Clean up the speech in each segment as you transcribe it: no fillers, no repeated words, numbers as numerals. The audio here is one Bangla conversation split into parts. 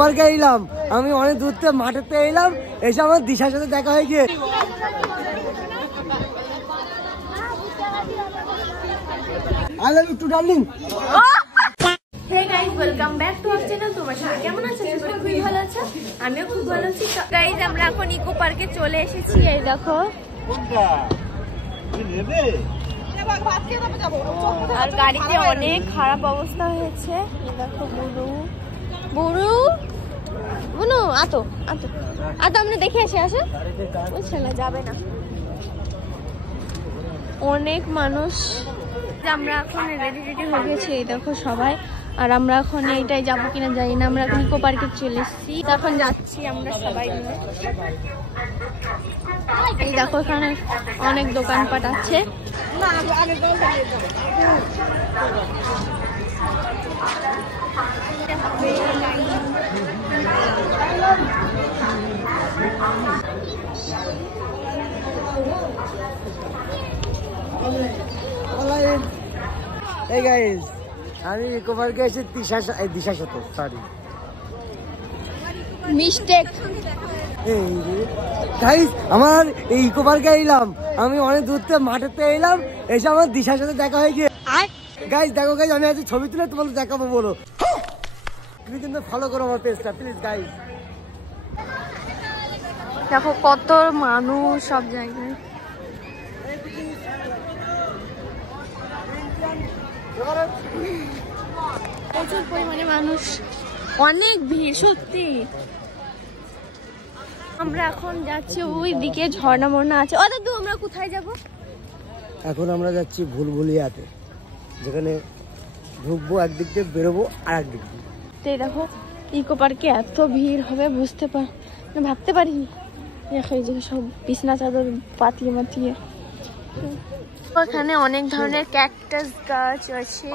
পার্কে এলাম, আমি অনেক দূর থেকে মাঠেতে এলাম, এসে আমার দিশার সাথে দেখা হয়ে গিয়ে I love you too, darling. Hey guys, welcome back to our channel. তোমরা সবাই কেমন আছো? খুবই ভালো আছো? আমিও খুব ভালো আছি। গাইস, আমরা এখন ইকো পার্কে চলে এসেছি। এই দেখো, আর গাড়িতে অনেক খারাপ অবস্থা হয়েছে। এই দেখো, বুনু আতো আমরা দেখে আসি। আসো, বুঝছে না, যাবে না। অনেক মানুষ। আমরা এখন রেডি হয়ে গেছি। এই দেখো সবাই, আর আমরা এখন এইটাই যাবো কিনা জানি না। আমরা এখন ইকো পার্কে চলে এসেছি, এখন যাচ্ছি আমরা সবাই মিলে। এই দেখো, এখানে অনেক দোকানপাট আছে। Hey guys, আমি ইকো পার্কে এসে দিশার সাথে সরি মিস্টেক। গাইস, আমার এই ইকো পার্কে এলাম, আমি অনেক দূর থেকে মাঠেতে এলাম, এসে আমার দিশার সাথে দেখা হয়ে গিয়ে গাইস দেখো গাইস, আমি আজকে ছবি তুলে তোমাদের দেখাবো। বলো, তুমি কিন্তু ফলো করো আমার পেজটা প্লিজ গাইস। দেখো কত মানুষ সব জায়গায়। প্রচুর পরিমাণে মানুষ, অনেক ভিড় সত্যি। আমরা এখন যাচ্ছি ওই দিকে, ঝর্ণা মর্ণা আছে। ও দাদু, আমরা কোথায় যাব? এখন আমরা যাচ্ছি ভুলভুলিয়াতে, যেখানে ঢুকবো একদিক দিয়ে, বেরোবো আর একদিক দিয়ে। এই দেখো, ইকো পার্কে এত ভিড় হবে ভাবতে পারিনি। দেখো এই যে সব বিছনা চাদর পাতিয়ে মাতিয়ে। ওখানে অনেক ধরনের ক্যাকটাস গাছ আছে।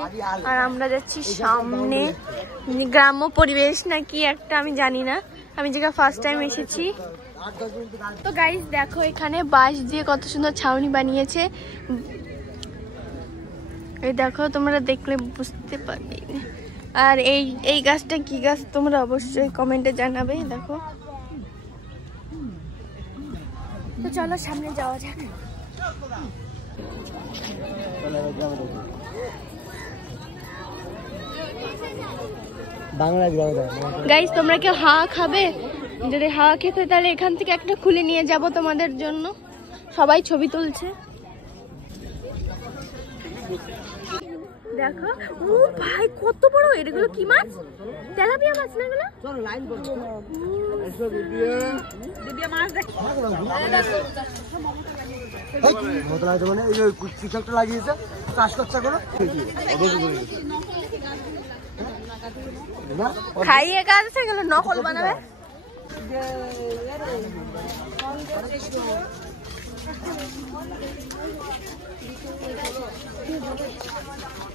আর আমরা যাচ্ছি সামনে, গ্রাম্য পরিবেশ নাকি একটা, আমি জানি না, আমি যেটা ফার্স্ট টাইম এসেছি। তো গাইস দেখো, এখানে বাঁশ দিয়ে কত সুন্দর ছাউনি বানিয়েছে। এই দেখো, তোমরা দেখলে বুঝতে পারবে। আর এই গাছটা কি গাছ তোমরা অবশ্যই কমেন্টে জানাবে। দেখো, তো চলো সামনে যাওয়া যাক। গাইস, তোমরা কেউ হাওয়া খাবে? যদি হাওয়া খেতে, তাহলে এখান থেকে একটা খুলে নিয়ে যাব তোমাদের জন্য। সবাই ছবি তুলছে। দেখো, ও ভাই কত বড়! এগুলো কি মাছ? তেলাপিয়া মাছ না এগুলো? চলো লাইন করো। দিব্যা মাছ দেখ। মানে এই কৃষকটা লাগিয়েছে, চাষ করছে কোনো খাইয়ে কাজ সেগুলো নকল বানাবে।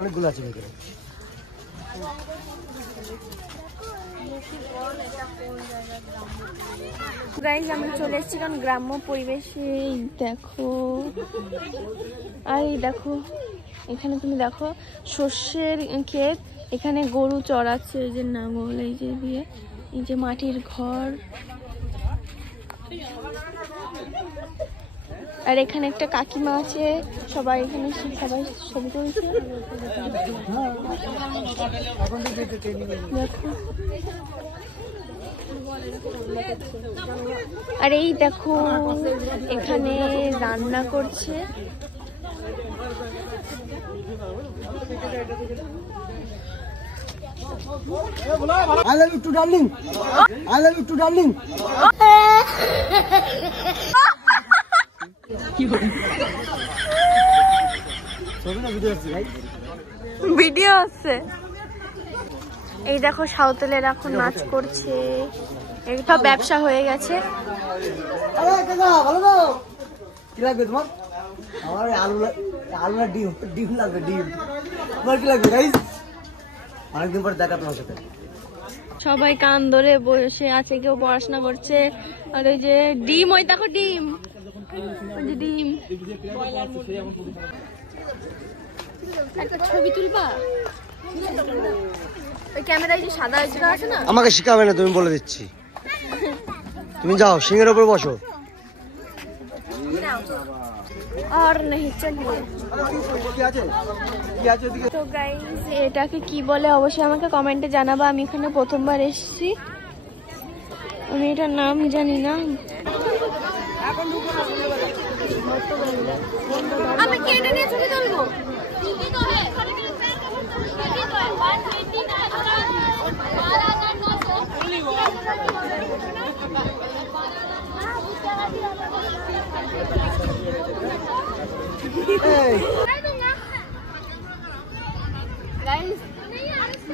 অনেকগুলো আছে ভিতরে। গাইস, আমরা চলে এসেছি কারণ গ্রাম্য পরিবেশে। দেখো, আর এই দেখো, এখানে তুমি দেখো সর্ষের ক্ষেত, এখানে গরু চড়াচ্ছে, এই যে নাঙল, এই যে দিয়ে, এই যে মাটির ঘর। আর এখানে একটা কাকিমা আছে, সবাই এখানে সবাই ছবি তুলছে। দেখো, আর এই দেখো, এখানে রান্না করছে। I love you too, darling. I love you too, darling. Video আছে। এই দেখো, সাঁওতালের এখন নাচ করছে। এটা ব্যবসা হয়ে গেছে। কি লাগবে তোমার? আমার আলু ডিম লাগবে, ডিম। তোমার কি লাগবে গাইস? অনেকদিন পর দেখা তোমার সাথে। সবাই কান ধরে বসে আছে, কেউ পড়াশোনা করছে। আর ওই যে ডিম, ওই দেখো ডিম, ওই যে ডিম। একটা ছবি তুলবা? ওই ক্যামেরায় যে সাদা জায়গা আছে না, আমাকে শিখাবে না, তুমি বলে দিচ্ছি। তুমি যাও সিংহের উপর বসো। আর নেই চলিয়ে। তো গাইস এটাকে কি বলে অবশ্যই আমাকে কমেন্টে জানাবা। আমি এখানে প্রথমবার এসেছি, আমি এটার নাম জানি না। আমি কি এটা নিয়ে ছবি তুলবো? গাইস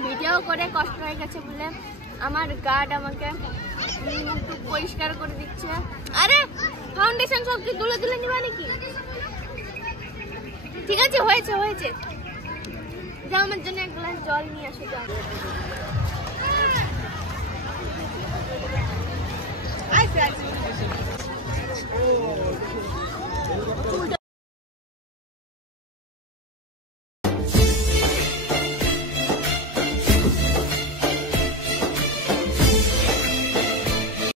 ভিডিও করে কষ্ট হয়ে গেছে বলে আমার গার্ড আমাকে পরিষ্কার করে দিচ্ছে। আরে ফাউন্ডেশন সব কি তুলে তুলে নিবা নাকি? ঠিক আছে, হয়েছে হয়েছে। যাও আমার জন্য এক গ্লাস জল নিয়ে আসো যাও।